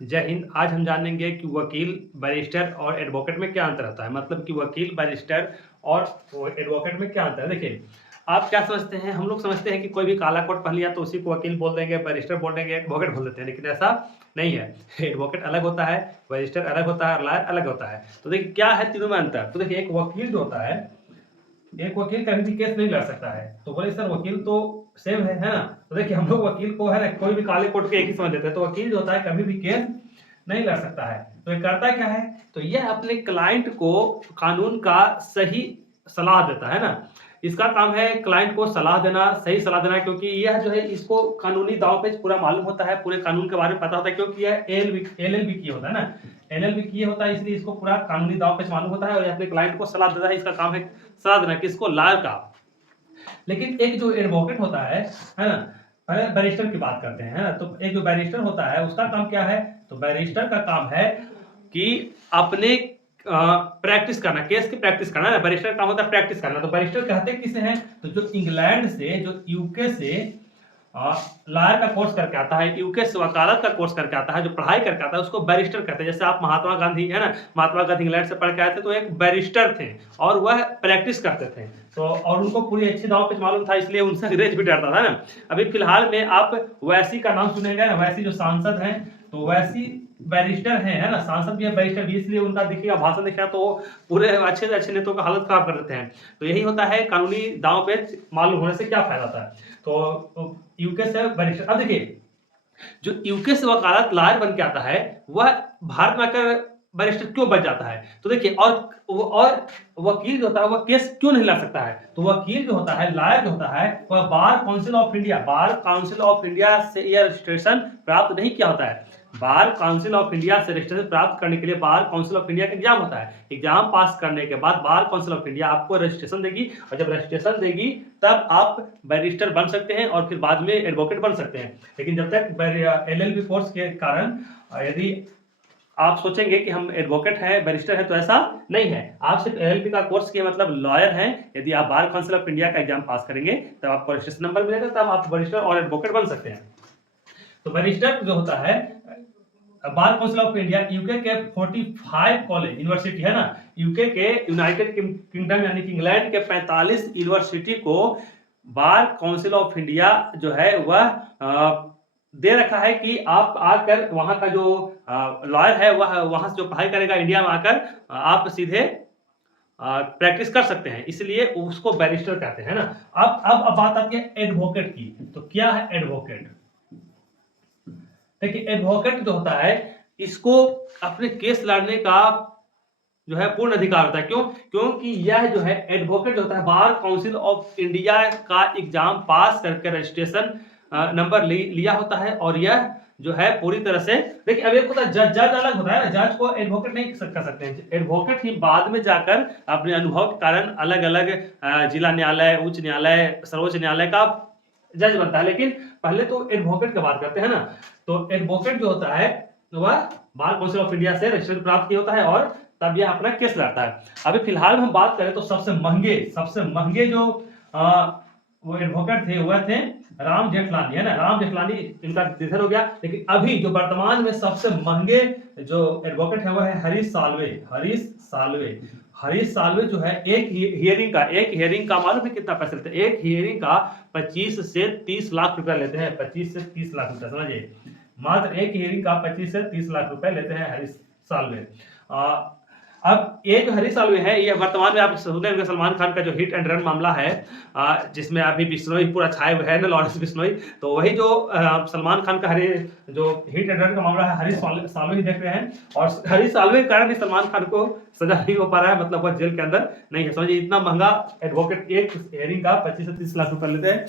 जय हिंद। आज हम जानेंगे कि वकील, बैरिस्टर और एडवोकेट में क्या अंतर होता है। मतलब कि वकील, बैरिस्टर और एडवोकेट में क्या अंतर है। देखिए, आप क्या समझते हैं, हम लोग समझते हैं कि कोई भी काला कोट पहन लिया तो उसी को वकील बोल देंगे, बैरिस्टर बोल देंगे, एडवोकेट बोल देते हैं, लेकिन ऐसा नहीं है। एडवोकेट अलग होता है, बैरिस्टर अलग होता है और लॉयर अलग होता है। तो देखिए क्या है तीनों में अंतर। तो देखिए, एक वकील जो होता है, एक वकील कभी भी केस नहीं लड़ सकता है। तो बोले सर वकील तो सेम है ना। तो देखिए, हम लोग वकील को है ना कोई भी काले कोट के एक ही समझ लेते हैं। तो वकील जो होता है कभी भी केस नहीं लड़ सकता है। तो ये करता क्या है, तो यह अपने क्लाइंट को कानून का सही सलाह देता है ना। इसका काम है क्लाइंट को सलाह देना, सही सलाह देना, क्योंकि यह जो है इसको कानूनी दांव पेच पूरा मालूम होता है, पूरे कानून के बारे में पता होता है, क्योंकि यह एलएलबी किया होता है ना। एलएलबी किए होता है, इसलिए इसको पूरा कानूनी दांव पेच मालूम होता है और यह अपने क्लाइंट को सलाह देता है। इसका काम है सलाह देना, किसको, लॉयर का। लेकिन एक जो एडवोकेट होता है ना, पहले बैरिस्टर की बात करते हैं, है ना। तो एक जो बैरिस्टर होता है उसका काम क्या है, तो बैरिस्टर का काम है कि अपने प्रैक्टिस करना, केस की प्रैक्टिस करना है। बैरिस्टर का काम होता है प्रैक्टिस करना। तो बैरिस्टर कहते किसे हैं, तो जो इंग्लैंड से, जो यूके से लॉयर का कोर्स करके आता है, यूके से वकालत का कोर्स करके आता है, जो पढ़ाई करके आता है, उसको बैरिस्टर कहते हैं। जैसे आप महात्मा गांधी है ना, महात्मा गांधी इंग्लैंड से पढ़ के आए थे, तो एक बैरिस्टर थे और वह प्रैक्टिस करते थे। तो और उनको पूरी अच्छी दांव पेच मालूम था, इसलिए उनसे अंग्रेज भी डरता था ना। अभी फिलहाल में आप वैसी का नाम सुनेंगे ना, वैसी जो सांसद हैं, तो वैसी बैरिस्टर हैं, है ना। सांसद भी है, बैरिस्टर भी, इसलिए उनका देखिएगा भाषण देखिएगा तो पूरे अच्छे से अच्छे नेताओं का हालत खराब कर देते हैं। तो यही होता है, कानूनी दांव पेच मालूम होने से क्या फायदा होता है। तो यूके से बैरिस्टर। अब देखिए, जो यूके से वकालत लॉयर बन के आता है, वह भारत में आकर बैरिस्टर क्यों बन जाता है। तो देखिए, और वकील जो होता है वह केस क्यों नहीं लड़ सकता है। तो वकील जो होता है, लॉयर जो होता है, वह बार काउंसिल ऑफ इंडिया से यह रजिस्ट्रेशन प्राप्त नहीं किया होता है। बार काउंसिल ऑफ इंडिया से रजिस्ट्रेशन प्राप्त करने के लिए बार काउंसिल ऑफ इंडिया का एग्जाम होता है। एग्जाम पास करने के बाद बार काउंसिल ऑफ इंडिया आपको रजिस्ट्रेशन देगी, और जब रजिस्ट्रेशन देगी तब आप बैरिस्टर बन सकते हैं और फिर बाद में एडवोकेट बन सकते हैं। लेकिन जब तक एलएलबी कोर्स के कारण यदि आप सोचेंगे कि हम एडवोकेट हैं, बैरिस्टर हैं, तो ऐसा नहीं है। आप सिर्फ एलएलबी का कोर्स किए मतलब लॉयर हैं। यदि आप बार काउंसिल ऑफ इंडिया का एग्जाम पास करेंगे तब आपको रजिस्ट्रेशन नंबर मिलेगा, तब आप बैरिस्टर और एडवोकेट बन सकते हैं। तो बैरिस्टर जो होता है, bar council of India UK के 45 कॉलेज यूनिवर्सिटी है ना, यूके के यूनाइटेड किंगडम यानी कि इंग्लैंड के 45 यूनिवर्सिटी को बार काउंसिल ऑफ इंडिया जो है वह दे रखा है कि आप आकर वहां का जो लॉयर है वह वहां से जो पढ़ाई करेगा इंडिया में आकर आप सीधे प्रैक्टिस कर सकते हैं, इसलिए उसको बैरिस्टर कहते हैं ना। अब बात आती है एडवोकेट की। तो क्या है एडवोकेट। देखिए, एडवोकेट जो होता है इसको अपने केस लड़ने का जो है पूर्ण अधिकार होता है। क्यों, क्योंकि यह जो है एडवोकेट जो होता है बार काउंसिल ऑफ इंडिया का एग्जाम पास करके रजिस्ट्रेशन नंबर लिया होता है, और यह जो है पूरी तरह से, देखिए अब एक होता है जज अलग होता है ना, जज को एडवोकेट नहीं कर सकते हैं। एडवोकेट ही बाद में जाकर अपने अनुभव के कारण अलग अलग जिला न्यायालय, उच्च न्यायालय, सर्वोच्च न्यायालय का जज बनता है। लेकिन पहले तो एडवोकेट की बात करते हैं ना। तो एडवोकेट जो होता है वह बार काउंसिल ऑफ इंडिया से रजिस्ट्रेशन प्राप्त किया होता है और तब यह अपना केस लड़ता है। अभी फिलहाल में हम बात करें तो सबसे महंगे जो वो एडवोकेट थे वह थे राम जेठलानी, है ना। राम जेठलानी, इनका निधन हो गया। लेकिन अभी जो वर्तमान में सबसे महंगे जो एडवोकेट है वह है हरीश साल्वे जो है एक हियरिंग का मालूम है कितना पैसे लेते हैं। एक हियरिंग का 25 से 30 लाख रुपया लेते हैं। 25 से 30 लाख रुपया, समझिए, मात्र एक हियरिंग का 25 से 30 लाख रुपए लेते हैं हरीश साल्वे। अब ये जो हरीश साल्वे है, ये वर्तमान में आप सुने होंगे सलमान खान का जो हिट एंड रन मामला है, जिसमें अभी बिश्नोई पूरा छाए हुए है ना, लॉरेंस बिश्नोई। तो वही जो सलमान खान का जो हिट एंड रन का मामला है, हरीश साल्वे ही देख रहे हैं। और हरीश साल्वे के कारण ही सलमान खान को सजा नहीं हो पा रहा है, मतलब वह जेल के अंदर नहीं है। समझिए, इतना महंगा एडवोकेट एक हियरिंग का 25 से 30 लाख रुपए लेते हैं।